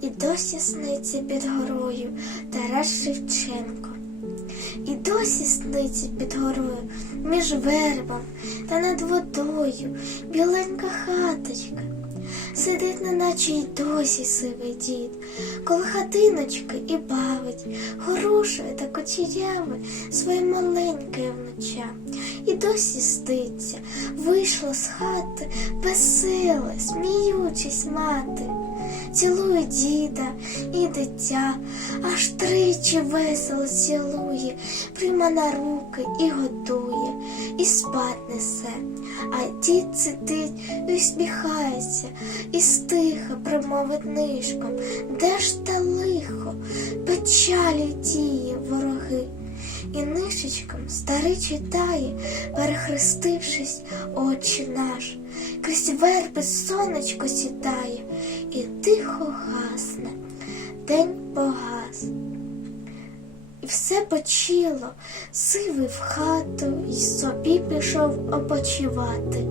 І досі сниться під горою Тарас Шевченко. І досі сниться під горою між вербом та над водою біленька хаточка. Сидить, неначе й досі сивий дід, коло хатиночки і бавить, горошує та кочерями своє маленьке внуча. І досі ститься, вийшла з хати, весела, сміючись мати. Цілує діда і дитя, аж тричі весело цілує, прийма на руки і годує, і спать несе. А дід сидить і усміхається, і стиха примовить нишком, де ж та лихо, печалі тіє вороги. І нишечком старий читає, перехрестившись, очі наш, крізь верби сонечко сідає, і тихо гасне, день погас. І все почило, сивий в хату, й собі пішов опочивати.